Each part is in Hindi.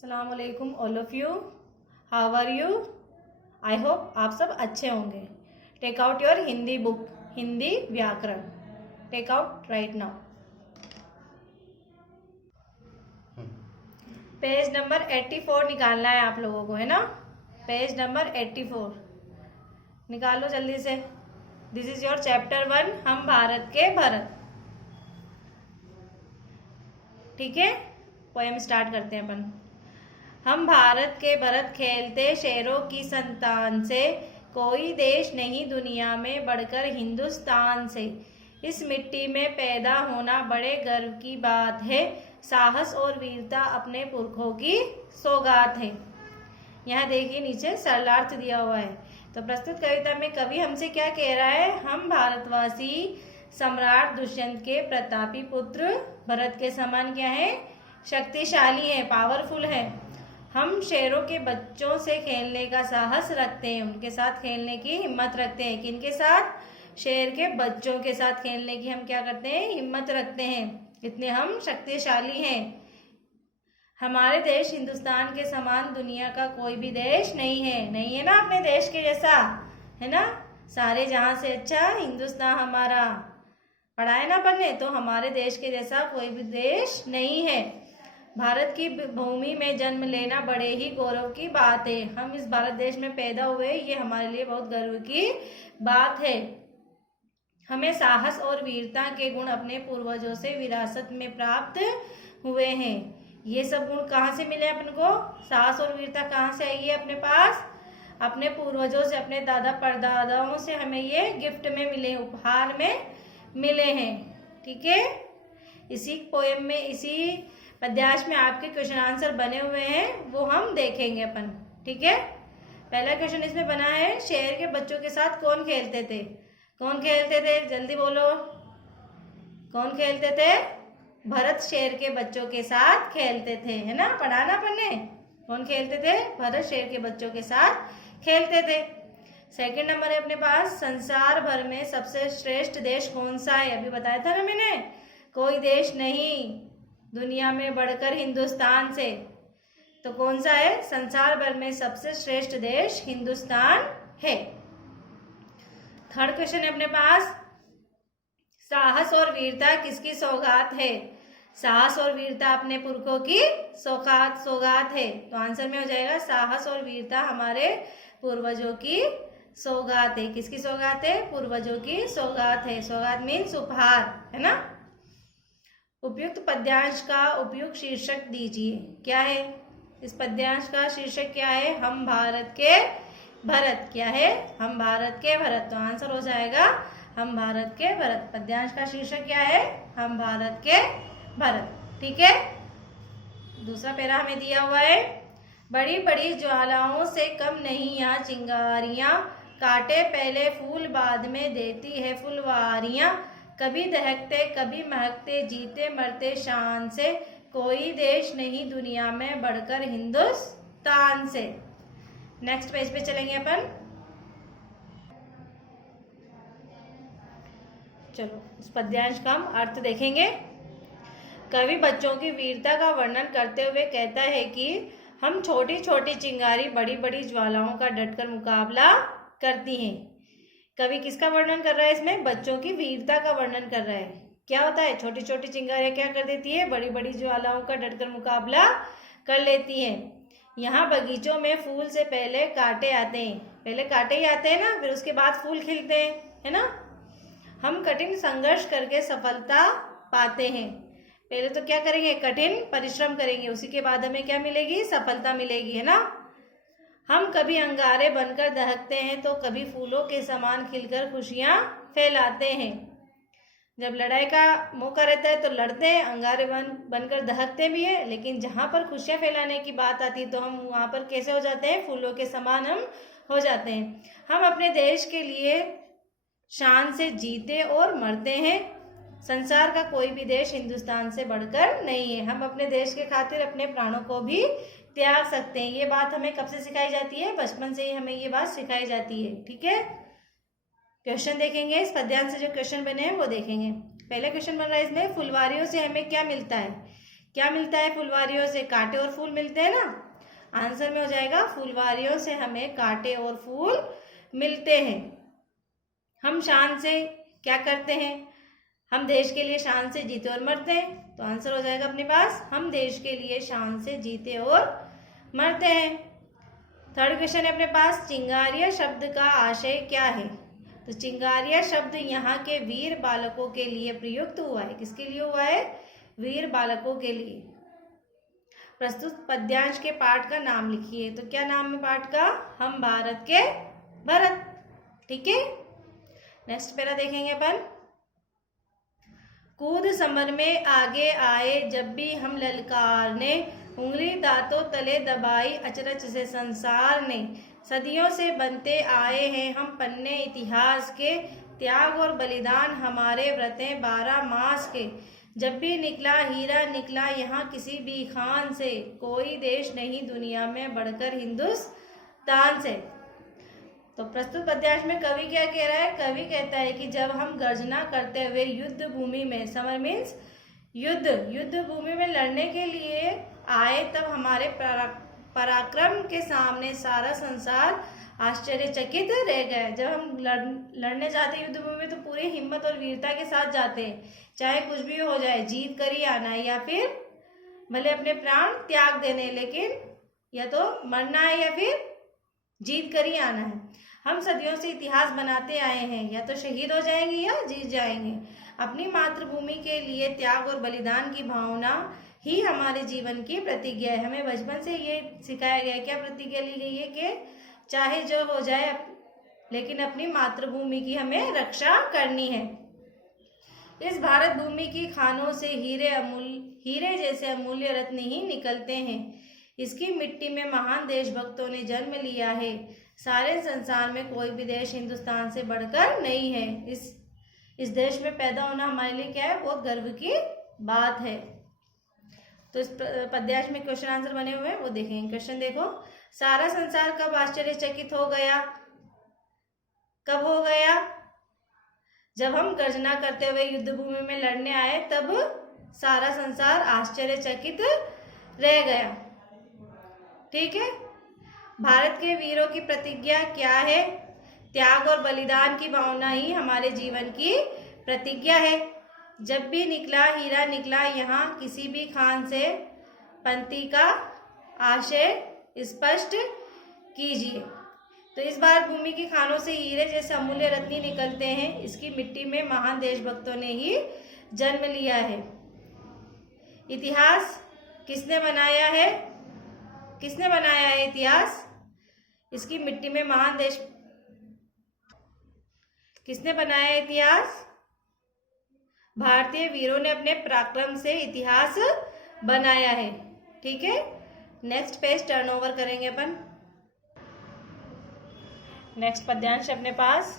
अस्सलामुअलैकुम all of you. How are you? I hope आप सब अच्छे होंगे। Take out your Hindi book, Hindi व्याकरण। Take out right now. Page number 84 निकालना है आप लोगों को, है ना। पेज नंबर 84 निकालो जल्दी से। दिस इज योर चैप्टर 1, हम भारत के भरत। ठीक है, पोएम स्टार्ट करते हैं अपन। हम भारत के भरत खेलते शेरों की संतान से, कोई देश नहीं दुनिया में बढ़कर हिंदुस्तान से। इस मिट्टी में पैदा होना बड़े गर्व की बात है, साहस और वीरता अपने पुरखों की सौगात है। यहाँ देखिए नीचे सरलार्थ दिया हुआ है। तो प्रस्तुत कविता में कवि हमसे क्या कह रहा है? हम भारतवासी सम्राट दुष्यंत के प्रतापी पुत्र भरत के समान क्या है? शक्तिशाली है, पावरफुल है। हम शेरों के बच्चों से खेलने का साहस रखते हैं, उनके साथ खेलने की हिम्मत रखते हैं। किनके साथ? शेर के बच्चों के साथ खेलने की हम क्या करते हैं? हिम्मत रखते हैं। इतने हम शक्तिशाली हैं। हमारे देश हिंदुस्तान के समान दुनिया का कोई भी देश नहीं है। नहीं है ना अपने देश के जैसा, है ना। सारे जहां से अच्छा हिंदुस्तान हमारा। पढ़ा है ना अपन ने, तो हमारे देश के जैसा कोई भी देश नहीं है। भारत की भूमि में जन्म लेना बड़े ही गौरव की बात है। हम इस भारत देश में पैदा हुए, ये हमारे लिए बहुत गर्व की बात है। हमें साहस और वीरता के गुण अपने पूर्वजों से विरासत में प्राप्त हुए हैं। ये सब गुण कहाँ से मिले अपन को? साहस और वीरता कहाँ से आई है अपने पास? अपने पूर्वजों से, अपने दादा परदादाओं से हमें ये गिफ्ट में मिले, उपहार में मिले हैं। ठीक है, इसी पोएम में, इसी पद्यांश में आपके क्वेश्चन आंसर बने हुए हैं, वो हम देखेंगे अपन। ठीक है, पहला क्वेश्चन इसमें बना है, शेर के बच्चों के साथ कौन खेलते थे? कौन खेलते थे? जल्दी बोलो, कौन खेलते थे? भरत शेर के बच्चों के साथ खेलते थे, है ना। पढ़ाना अपन ने। कौन खेलते थे? भरत शेर के बच्चों के साथ खेलते थे। सेकंड नंबर है अपने पास, संसार भर में सबसे श्रेष्ठ देश कौन सा है? अभी बताया था ना मैंने, कोई देश नहीं दुनिया में बढ़कर हिंदुस्तान से। तो कौन सा है? संसार भर में सबसे श्रेष्ठ देश हिंदुस्तान है। थर्ड क्वेश्चन है अपने पास, साहस और वीरता किसकी सौगात है? साहस और वीरता अपने पुरखों की सौगात है। तो आंसर में हो जाएगा, साहस और वीरता हमारे पूर्वजों की सौगात है। किसकी सौगात है? पूर्वजों की सौगात है। सौगात मीन्स उपहार, है ना। उपयुक्त पद्यांश का उपयुक्त शीर्षक दीजिए। क्या है इस पद्यांश का शीर्षक? क्या है? हम भारत के भरत। क्या है? हम भारत के भरत। तो आंसर हो जाएगा हम भारत के भरत। पद्यांश का शीर्षक क्या है? हम भारत के भरत। ठीक है, दूसरा पैरा हमें दिया हुआ है, बड़ी बड़ी ज्वालाओं से कम नहीं यहाँ चिंगारियां, काटे पहले फूल बाद में देती है फुलवारियां, कभी दहकते कभी महकते जीते मरते शान से, कोई देश नहीं दुनिया में बढ़कर हिंदुस्तान से। नेक्स्ट पेज पे चलेंगे अपन। चलो इस पद्यांश का हम अर्थ देखेंगे। कवि बच्चों की वीरता का वर्णन करते हुए कहता है कि हम छोटी छोटी चिंगारी बड़ी बड़ी ज्वालाओं का डटकर मुकाबला करती हैं। कवि किसका वर्णन कर रहा है इसमें? बच्चों की वीरता का वर्णन कर रहा है। क्या होता है? छोटी छोटी चिंगारियां क्या कर देती है? बड़ी बड़ी ज्वालाओं का डटकर मुकाबला कर लेती हैं। यहाँ बगीचों में फूल से पहले कांटे आते हैं। पहले कांटे ही आते हैं ना, फिर उसके बाद फूल खिलते हैं, है ना। हम कठिन संघर्ष करके सफलता पाते हैं। पहले तो क्या करेंगे? कठिन परिश्रम करेंगे, उसी के बाद हमें क्या मिलेगी? सफलता मिलेगी, है ना। हम कभी अंगारे बनकर दहकते हैं तो कभी फूलों के समान खिलकर खुशियां फैलाते हैं। जब लड़ाई का मौका रहता है तो लड़ते हैं, अंगारे बनकर दहकते भी हैं, लेकिन जहां पर खुशियां फैलाने की बात आती है तो हम वहां पर कैसे हो जाते हैं? फूलों के समान हम हो जाते हैं। हम अपने देश के लिए शान से जीते और मरते हैं। संसार का कोई भी देश हिंदुस्तान से बढ़कर नहीं है। हम अपने देश के खातिर अपने प्राणों को भी त्याग सकते हैं। ये बात हमें कब से सिखाई जाती है? बचपन से ही हमें ये बात सिखाई जाती है। ठीक है, क्वेश्चन देखेंगे। इस पद्यांश से जो क्वेश्चन बने हैं वो देखेंगे। पहला क्वेश्चन बन रहा है इसमें, फुलवारियों से हमें क्या मिलता है? क्या मिलता है फुलवारियों से? कांटे और फूल मिलते हैं ना। आंसर में हो जाएगा फुलवारियों से हमें कांटे और फूल मिलते हैं। हम शान से क्या करते हैं? हम देश के लिए शान से जीते और मरते हैं। तो आंसर हो जाएगा अपने पास, हम देश के लिए शान से जीते और मरते हैं। थर्ड क्वेश्चन है अपने पास, चिंगारिया शब्द का आशय क्या है? तो चिंगारिया शब्द यहाँ के वीर बालकों के लिए प्रयुक्त हुआ है। किसके लिए हुआ है? वीर बालकों के लिए। प्रस्तुत पद्यांश के पाठ का नाम लिखिए। तो क्या नाम है पाठ का? हम भारत के भरत। ठीक है, नेक्स्ट पैरा देखेंगे अपन। कूद समर में आगे आए जब भी हम ललकारने, उंगली दांतों तले दबाई अचरज से संसार ने। सदियों से बनते आए हैं हम पन्ने इतिहास के, त्याग और बलिदान हमारे व्रतें 12 मास के। जब भी निकला हीरा निकला यहाँ किसी भी खान से, कोई देश नहीं दुनिया में बढ़कर हिंदुस्तान से। तो प्रस्तुत पद्यांश में कवि क्या कह रहा है? कवि कहता है कि जब हम गर्जना करते हुए युद्ध भूमि में, समर मीन्स युद्ध भूमि में लड़ने के लिए आए, तब हमारे पराक्रम के सामने सारा संसार आश्चर्यचकित रह गया। जब हम लड़ने जाते हैं युद्ध भूमि में तो पूरी हिम्मत और वीरता के साथ जाते हैं, चाहे कुछ भी हो जाए, जीत कर ही आना है या फिर भले अपने प्राण त्याग देने, लेकिन या तो मरना है या फिर जीत कर ही आना है। हम सदियों से इतिहास बनाते आए हैं, या तो शहीद हो जाएंगे या जीत जाएंगे। अपनी मातृभूमि के लिए त्याग और बलिदान की भावना ही हमारे जीवन की प्रतिज्ञा है। हमें बचपन से ये सिखाया गया है, क्या प्रतिज्ञा ली गई है कि चाहे जो हो जाए लेकिन अपनी मातृभूमि की हमें रक्षा करनी है। इस भारत भूमि की खानों से हीरे जैसे अमूल्य रत्न ही निकलते हैं। इसकी मिट्टी में महान देशभक्तों ने जन्म लिया है। सारे संसार में कोई भी देश हिंदुस्तान से बढ़कर नहीं है। इस देश में पैदा होना हमारे लिए क्या है? बहुत गर्व की बात है। तो इस पद्यांश में क्वेश्चन आंसर बने हुए हैं, वो देखेंगे। क्वेश्चन देखो, सारा संसार कब आश्चर्यचकित हो गया? कब हो गया? जब हम गर्जना करते हुए युद्ध भूमि में लड़ने आए, तब सारा संसार आश्चर्यचकित रह गया। ठीक है, भारत के वीरों की प्रतिज्ञा क्या है? त्याग और बलिदान की भावना ही हमारे जीवन की प्रतिज्ञा है। जब भी निकला हीरा निकला यहाँ किसी भी खान से, पंक्ति का आशय स्पष्ट कीजिए। तो इस बार भूमि की खानों से हीरे जैसे अमूल्य रत्न निकलते हैं। इसकी मिट्टी में महान देशभक्तों ने ही जन्म लिया है। इतिहास किसने बनाया है? किसने बनाया है इतिहास? इसकी मिट्टी में महान देश, किसने बनाया है इतिहास? भारतीय वीरों ने अपने पराक्रम से इतिहास बनाया है। ठीक है, नेक्स्ट पेज टर्न ओवर करेंगे अपन। नेक्स्ट पद्यांश अपने पास,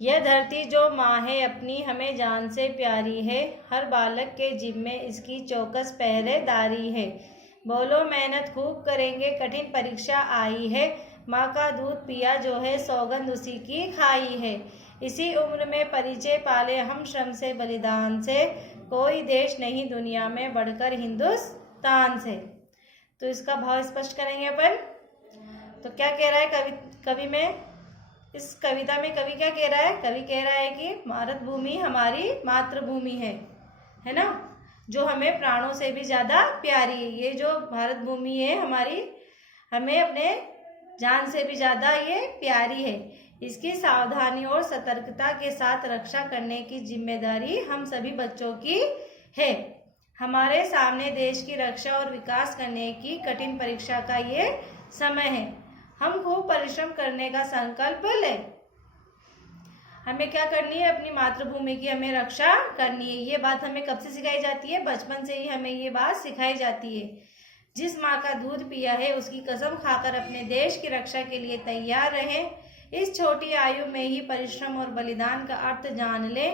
यह धरती जो माँ है अपनी हमें जान से प्यारी है, हर बालक के जिम्मे इसकी चौकस पहरेदारी है। बोलो मेहनत खूब करेंगे कठिन परीक्षा आई है, माँ का दूध पिया जो है सौगंध उसी की खाई है। इसी उम्र में परिचय पाले हम श्रम से बलिदान से, कोई देश नहीं दुनिया में बढ़कर हिंदुस्तान से। तो इसका भाव स्पष्ट करेंगे अपन। तो क्या कह रहा है कवि में, इस कविता में कवि क्या कह रहा है? कवि कह रहा है कि भारत भूमि हमारी मातृभूमि है ना, जो हमें प्राणों से भी ज़्यादा प्यारी है। ये जो भारत भूमि है हमारी, हमें अपने जान से भी ज़्यादा ये प्यारी है। इसकी सावधानी और सतर्कता के साथ रक्षा करने की जिम्मेदारी हम सभी बच्चों की है। हमारे सामने देश की रक्षा और विकास करने की कठिन परीक्षा का ये समय है। हम खूब परिश्रम करने का संकल्प लें। हमें क्या करनी है? अपनी मातृभूमि की हमें रक्षा करनी है। ये बात हमें कब से सिखाई जाती है? बचपन से ही हमें ये बात सिखाई जाती है। जिस माँ का दूध पिया है उसकी कसम खाकर अपने देश की रक्षा के लिए तैयार रहें। इस छोटी आयु में ही परिश्रम और बलिदान का अर्थ जान ले,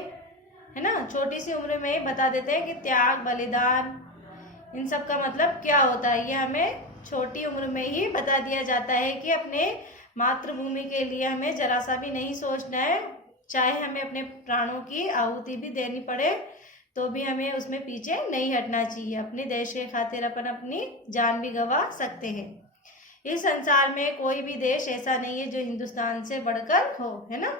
है ना। छोटी सी उम्र में बता देते हैं कि त्याग बलिदान इन सब का मतलब क्या होता है। ये हमें छोटी उम्र में ही बता दिया जाता है कि अपने मातृभूमि के लिए हमें जरा सा भी नहीं सोचना है, चाहे हमें अपने प्राणों की आहुति भी देनी पड़े तो भी हमें उसमें पीछे नहीं हटना चाहिए। अपने देश के खातिर अपन अपनी जान भी गंवा सकते हैं। इस संसार में कोई भी देश ऐसा नहीं है जो हिंदुस्तान से बढ़कर हो, है ना।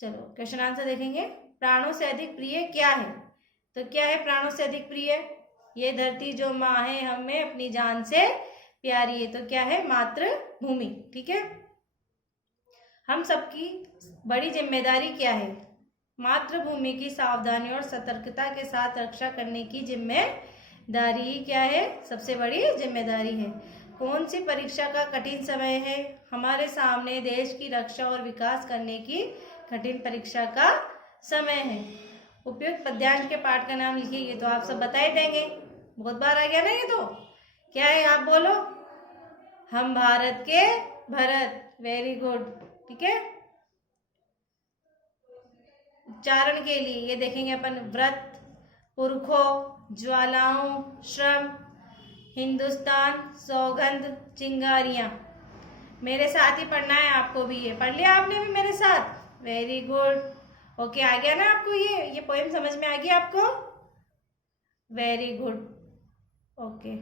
चलो क्वेश्चन आंसर देखेंगे। प्राणों से अधिक प्रिय क्या है? तो क्या है प्राणों से अधिक प्रिय? ये धरती जो माँ है हमें अपनी जान से प्यारी है। तो क्या है? मातृभूमि। ठीक है। हम सबकी बड़ी जिम्मेदारी क्या है? मातृभूमि की सावधानी और सतर्कता के साथ रक्षा करने की जिम्मेदारी क्या है? सबसे बड़ी जिम्मेदारी है। कौन सी परीक्षा का कठिन समय है? हमारे सामने देश की रक्षा और विकास करने की कठिन परीक्षा का समय है। उपयुक्त पद्यांश के पाठ का नाम लिखिए। ये तो आप सब बता ही देंगे, बहुत बार आ गया ना ये तो। क्या है आप बोलो? हम भारत के भरत। Very good. ठीक है। उच्चारण के लिए ये देखेंगे अपन। व्रत, पुरखों, ज्वालाओं, श्रम, हिंदुस्तान, सौगंध, चिंगारियां। मेरे साथ ही पढ़ना है आपको भी। ये पढ़ लिया आपने भी मेरे साथ? Very good. ओके, आ गया ना आपको? ये पोएम समझ में आ गया आपको? Very good. ओके।